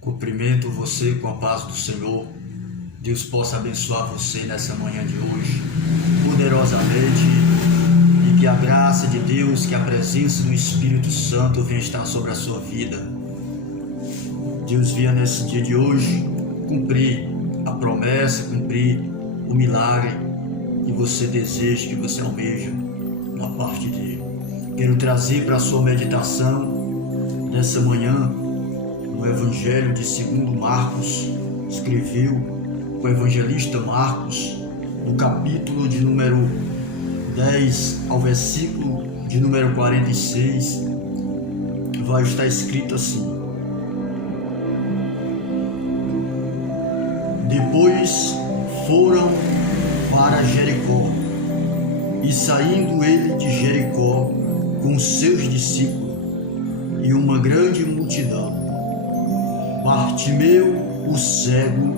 Cumprimento você com a paz do Senhor. Deus possa abençoar você nessa manhã de hoje, poderosamente, e que a graça de Deus, que a presença do Espírito Santo venha estar sobre a sua vida. Deus venha nesse dia de hoje cumprir a promessa, cumprir o milagre que você deseja, que você almeja da parte dele. Quero trazer para a sua meditação nessa manhã o Evangelho de segundo Marcos, escreveu o evangelista Marcos, no capítulo de número 10 ao versículo de número 46, vai estar escrito assim: Depois foram para Jericó, e saindo ele de Jericó com seus discípulos e uma grande multidão, Bartimeu, o cego,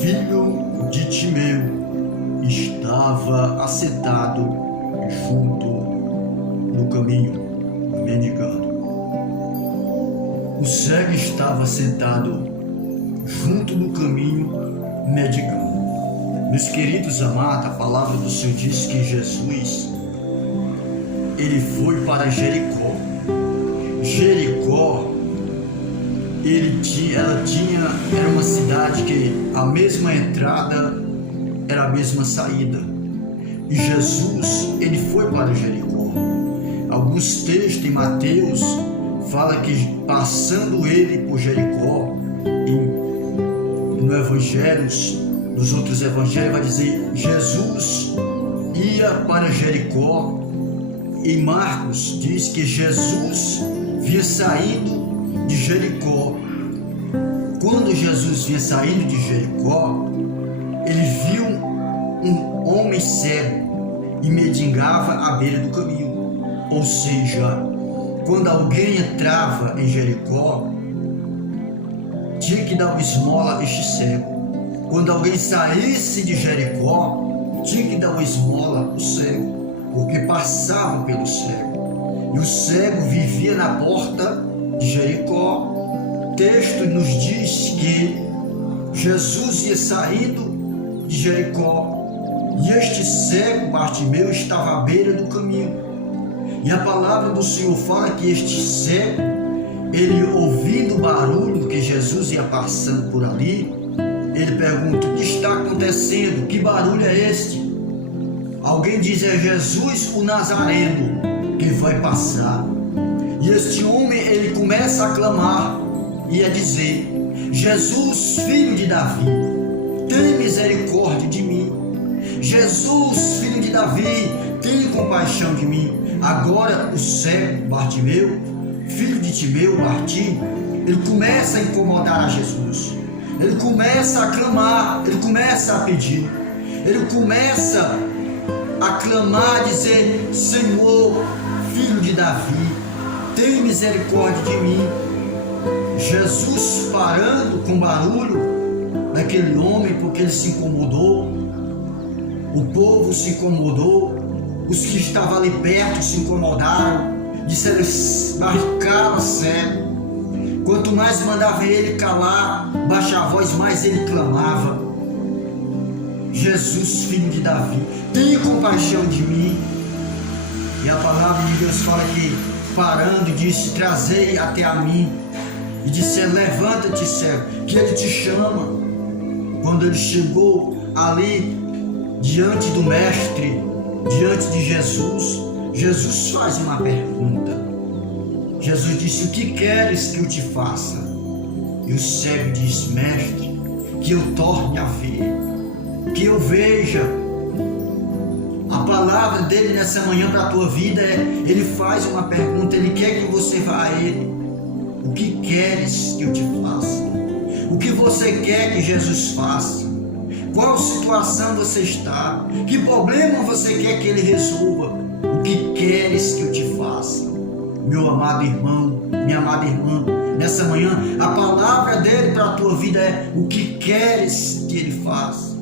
filho de Timeu, estava assentado junto no caminho, mendigando. O cego estava sentado junto no caminho, mendigando. Meus queridos amados, a palavra do Senhor diz que Jesus, ele foi para Jericó. Jericó, era uma cidade que a mesma entrada era a mesma saída. E Jesus, ele foi para Jericó. Alguns textos em Mateus fala que passando ele por Jericó, no Evangelho, nos outros Evangelhos vai dizer Jesus ia para Jericó. E Marcos diz que Jesus vinha saindo de Jericó. Quando Jesus vinha saindo de Jericó, ele viu um homem cego e mendigava à beira do caminho. Ou seja, quando alguém entrava em Jericó, tinha que dar uma esmola a este cego. Quando alguém saísse de Jericó, tinha que dar uma esmola ao cego, porque passava pelo cego. E o cego vivia na porta de Jericó. O texto nos diz que Jesus ia saindo de Jericó e este cego, Bartimeu, estava à beira do caminho. E a palavra do Senhor fala que este cego, ele ouvindo o barulho que Jesus ia passando por ali, ele pergunta: o que está acontecendo? Que barulho é este? Alguém diz: é Jesus o Nazareno que vai passar. E este homem, ele começa a clamar e a dizer: Jesus, filho de Davi, tem misericórdia de mim. Jesus, filho de Davi, tem compaixão de mim. Agora o cego Bartimeu, filho de Timeu, ele começa a incomodar a Jesus. Ele começa a clamar, ele começa a pedir, ele começa a clamar, a dizer: Senhor, filho de Davi, tem misericórdia de mim. Jesus parando com barulho daquele homem, porque ele se incomodou, o povo se incomodou, os que estavam ali perto se incomodaram, disseram: cala cego. Quanto mais mandava ele calar, baixar a voz, mais ele clamava: Jesus, filho de Davi, tenha compaixão de mim. E a palavra de Deus fala que, parando, disse: trazei até a mim. E disse: levanta-te, cego, que ele te chama. Quando ele chegou ali diante do mestre, diante de Jesus, Jesus faz uma pergunta. Jesus disse: o que queres que eu te faça? E o cego diz: mestre, que eu torne a ver, que eu veja. A palavra dele nessa manhã para a tua vida é: ele faz uma pergunta, ele quer que você vá a ele. O que queres que eu te faça? O que você quer que Jesus faça? Qual situação você está? Que problema você quer que ele resolva? O que queres que eu te faça? Meu amado irmão, minha amada irmã, nessa manhã a palavra dele para a tua vida é: o que queres que ele faça?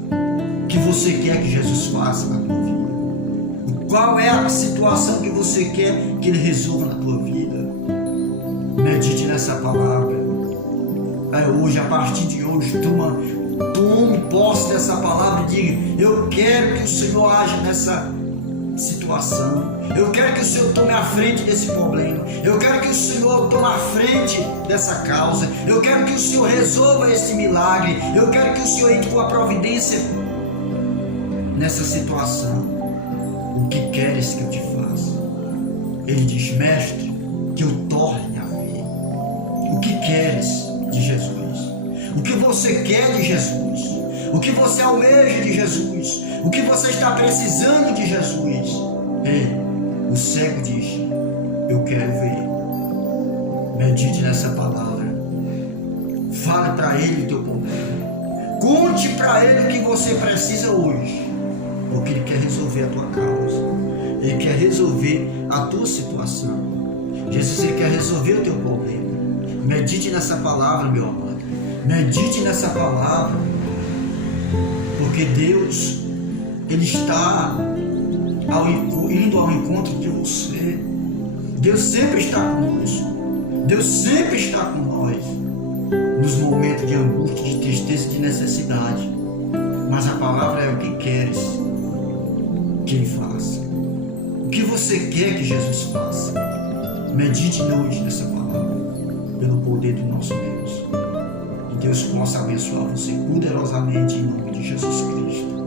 O que você quer que Jesus faça na tua vida? Qual é a situação que você quer que ele resolva na tua vida? Medite nessa palavra. hoje, a partir de hoje, tome posse dessa palavra e diga: eu quero que o Senhor age nessa situação, eu quero que o Senhor tome a frente desse problema, eu quero que o Senhor tome a frente dessa causa, eu quero que o Senhor resolva esse milagre, eu quero que o Senhor entre com a providência nessa situação. O que queres que eu te faça? Ele diz: mestre, que eu torne a ver. O que queres de Jesus? O que você quer de Jesus? O que você almeja de Jesus? O que você está precisando de Jesus? O cego diz: eu quero ver. Medite nessa palavra. Fale para ele o teu problema. Conte para ele o que você precisa hoje, porque ele quer resolver a tua causa. Ele quer resolver a tua situação. Jesus, ele quer resolver o teu problema. Medite nessa palavra, meu amado. Medite nessa palavra, porque Deus, ele está indo ao encontro de você. Deus sempre está conosco. Deus sempre está com nós nos momentos de angústia, de tristeza, de necessidade. Mas a palavra é: o que queres que ele faça? O que você quer que Jesus faça? Medite hoje nessa palavra, pelo poder do nosso Deus. Que Deus possa abençoar você poderosamente em nome de Jesus Cristo.